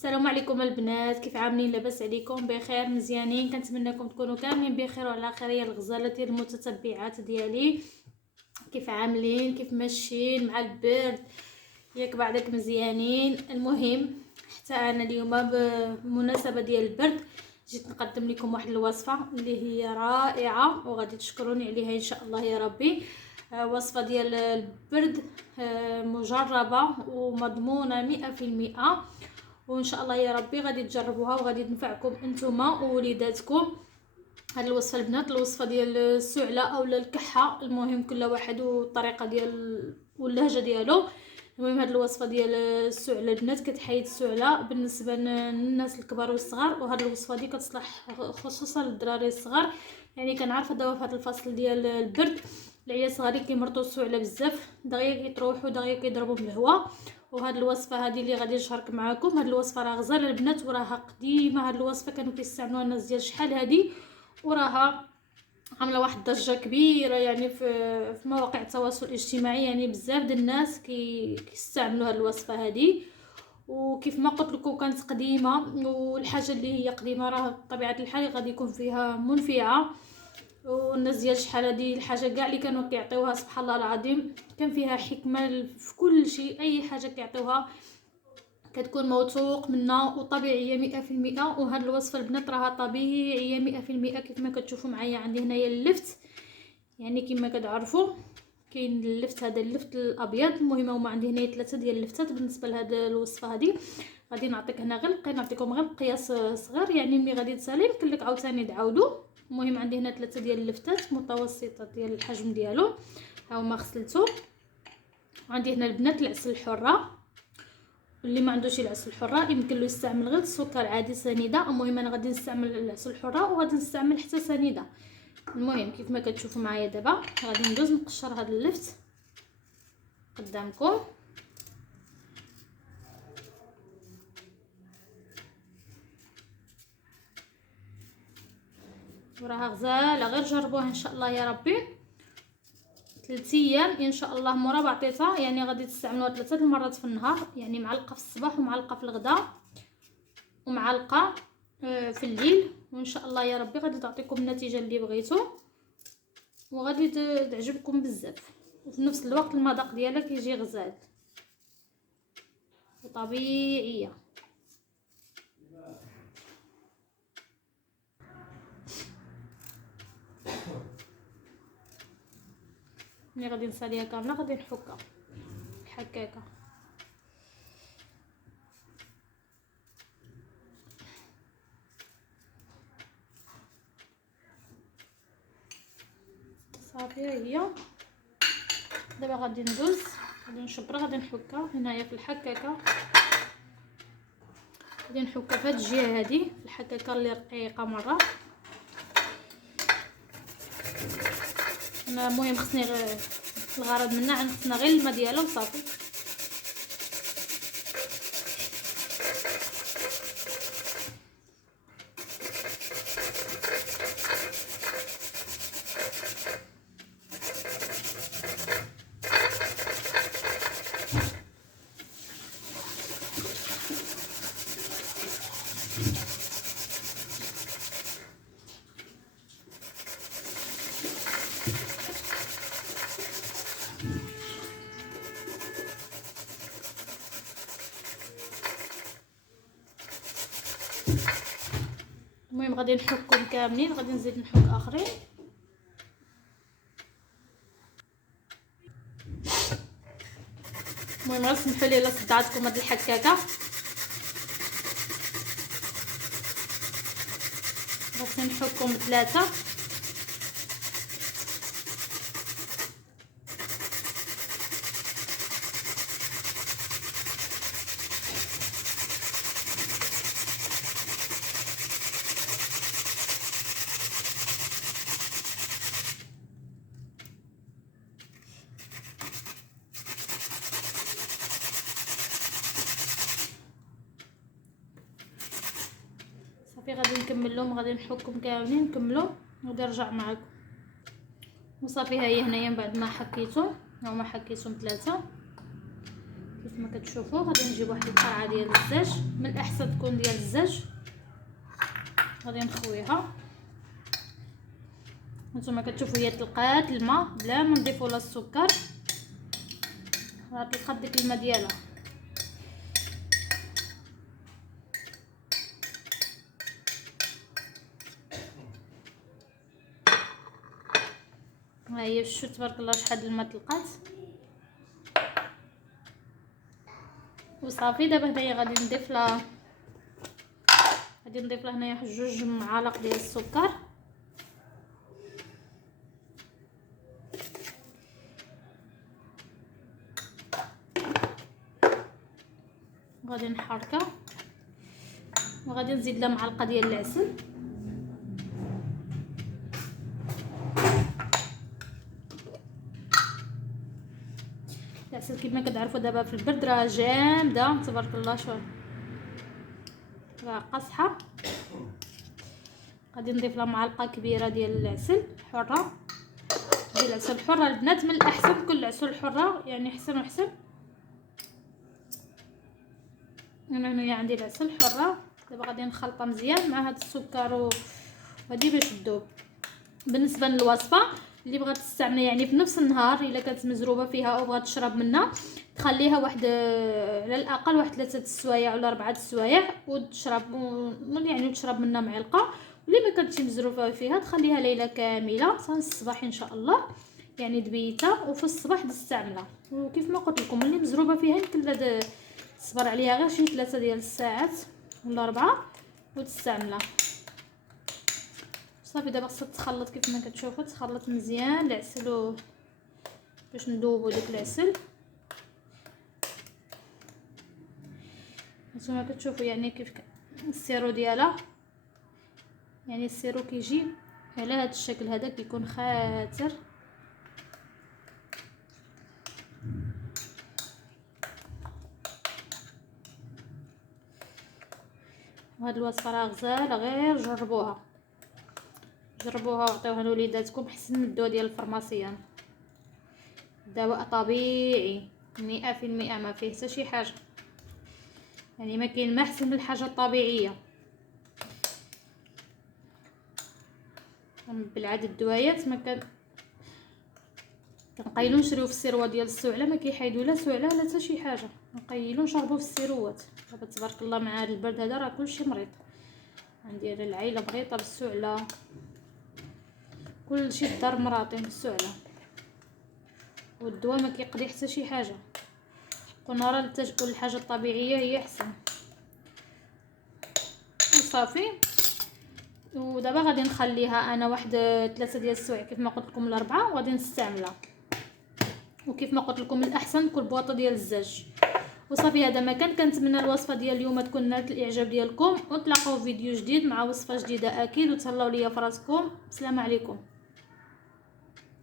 السلام عليكم البنات، كيف عاملين؟ لاباس عليكم؟ بخير مزيانين؟ كنتمنىكم تكونوا كاملين بخير وعلى خير. يا الغزاله ديال المتتبعات ديالي، كيف عاملين؟ كيف ماشيين مع البرد؟ ياك بعدك مزيانين؟ المهم حتى انا اليوم بمناسبه ديال البرد جيت نقدم لكم واحد الوصفه اللي هي رائعه وغادي تشكروني عليها ان شاء الله يا ربي. وصفه ديال البرد، مجربه ومضمونه 100%، وان شاء الله يا ربي غادي تجربوها وغادي تنفعكم انتما ووليداتكم. هاد الوصفه البنات، الوصفه ديال السعله او الكحه، المهم كل واحد والطريقه ديال واللهجه ديالو. المهم هاد الوصفه ديال السعله البنات كتحيد السعله بالنسبه للناس الكبار والصغار، وهاد الوصفه دي كتصلح خصوصا للدراري الصغار. يعني كنعرف دابا في هاد الفصل ديال البرد العيال صغارين كيمرطوا السعله بزاف، دغيا كيطروحوا دغيا كيضربوا بالهواء. وهاد الوصفه هذه اللي غادي نشارك معكم، هاد الوصفه راه غزاله البنات وراها قديمه. هاد الوصفه كانوا كيستعملوها الناس ديال شحال هادي، وراها عامله واحد الضجه كبيره يعني في مواقع التواصل الاجتماعي. يعني بزاف د الناس كيستعملوا هاد الوصفه هذه. وكيف ما قلت لكم كانت قديمه، والحاجه اللي هي قديمه راه بطبيعه الحال غادي يكون فيها منفعه. والناس ديال شحال هادي الحاجه كاع اللي كانوا كيعطيوها سبحان الله العظيم كان فيها حكمه في كل شيء. اي حاجه كيعطيوها كتكون موثوق منها وطبيعيه 100%. وهاد الوصفه البنات راها طبيعيه 100%. كيف ما كتشوفوا معايا عندي هنايا اللفت، يعني كما كتعرفوا كاين اللفت، هذا اللفت الابيض. المهم هما عندي هنايا 3 ديال اللفتات بالنسبه لهاد الوصفه هذه. غادي نعطيك هنا غير نعطيكم غير قياس صغير، يعني ملي غادي تسالي يمكن لك عاوتاني تعاودوا. المهم عندي هنا 3 ديال اللفتات متوسطه ديال الحجم ديالو، ها هما غسلته. عندي هنا البنات العسل الحره، اللي ما عندوش العسل الحره يمكن له يستعمل غير السكر عادي سنيده. المهم انا غادي نستعمل العسل الحره وغادي نستعمل حتى سنيده. المهم كيف ما كتشوفوا معايا دابا غادي ندوز نقشر هذا اللفت قدامكم. وراها غزاله، غير جربوها ان شاء الله يا ربي. 3 ايام ان شاء الله مورا بعطيتها، يعني غادي تستعملوها 3 المرات في النهار، يعني معلقه في الصباح ومعلقه في الغداء ومعلقه في الليل. وان شاء الله يا ربي غادي تعطيكم النتيجه اللي بغيتو وغادي تعجبكم بزاف. وفي نفس الوقت المذاق ديالها كيجي غزال وطبيعيه. ملي غادي نساليها كامله غادي نحكها الحكاكه. صافي هي دابا غادي ندوز، غادي نشبر، غادي نحكها هنايا في الحكاكه. غادي نحكها في هاد الجهه هادي في الحكاكه اللي رقيقه مره. انا المهم خصني الغرض منها خصنا غير الماء ديالها وصافي. المهم غادي نحكهم كاملين، غادي نزيد نحك اخرين. المهم غير سمحوا لي الا صدعتكم هاد الحكاكه، غادي نحكهم 3. صافي غادي نكملهم، غادي نحكهم كاملين نكملوا غادي نرجع معكم. وصافي ها هي هنايا من بعد ما حكيتهم، هما حكيتهم 3 كيف كما كتشوفوا غادي نجيب واحد القرعه ديال الزاج، من الاحسن تكون ديال الزاج. غادي نخويها، نتوما كتشوفوا هي تلقات الماء بلا ما نضيفوا لها السكر، راه تلقات ديك الماء ديالها. ها هي شو تبارك الله شحال الماء تلقات. وصافي دابا هنايا غادي نضيف لها هنايا واحد 2 معالق ديال السكر. غادي نحركها وغادي نزيد لها معلقه ديال العسل. العسل كما كتعرفوا دابا في البرد راه جامده تبارك الله، شوف راه قاصحه. غادي نضيف لها معلقه كبيره ديال العسل حره، ديال العسل الحره البنات من الاحسن كل العسل الحره يعني احسن واحسن. انا هنايا عندي العسل الحره. دابا غادي نخلطها مزيان مع هذا السكر وهادي باش تذوب. بالنسبه للوصفه اللي بغات تستعملها يعني في نفس النهار الا كانت مزروبه فيها او بغات تشرب منها، تخليها واحد على الاقل واحد 3 سوايع ولا 4 سوايع وتشرب يعني تشرب منها معلقه. واللي ما كانتش مزروبه فيها تخليها ليله كامله صافي الصباح ان شاء الله يعني دبيتها، وفي الصباح تستعملها. وكيف ما قلت لكم اللي مزروبه فيها يمكن تصبر عليها غير شي 3 ديال الساعات ولا 4 وتستعملها صافي. دابا خصها تخلط كيف ما كتشوفوا، تخلط مزيان العسل باش نذوبوا داك العسل. نتوما كتشوفوا يعني كيف السيرو ديالها، يعني السيرو كيجي على هذا الشكل هذا كيكون خاتر. وهاد الوصفه راه غزاله، غير جربوها وعطيوها لوليداتكم احسن من الدواء ديال الفرماسيان. دواء طبيعي 100%، ما فيه حتى شي حاجه، يعني ما كاين ما احسن من الحاجه الطبيعيه. بالعاده الدوايات ما كنقيلوا نشريو في السيروه ديال السعله، ما كيحيدوا لا سعله لا حتى شي حاجه، نقيلوا نشربوا في السيروات. دابا تبارك الله مع هذا البرد هذا راه كلشي مريض. عندي انا العائله مريضه بالسعله، كلشي الدار مراطين بالسعله، والدواء ما كيقضي حتى شي حاجه. قلنا راه التجؤ للحاجه الطبيعيه هي احسن. وصافي ودابا غادي نخليها انا واحد 3 ديال السوايع كيف ما قلت لكم الاربعه وغادي نستعملها. وكيف ما قلت لكم الاحسن كل بواطه ديال الزاج. وصافي هذا ما كنتمنى الوصفه ديال اليوم تكون نالت الاعجاب ديالكم، وتلاقاو في فيديو جديد مع وصفه جديده اكيد. وتهلاو ليا فراسكم، السلام عليكم.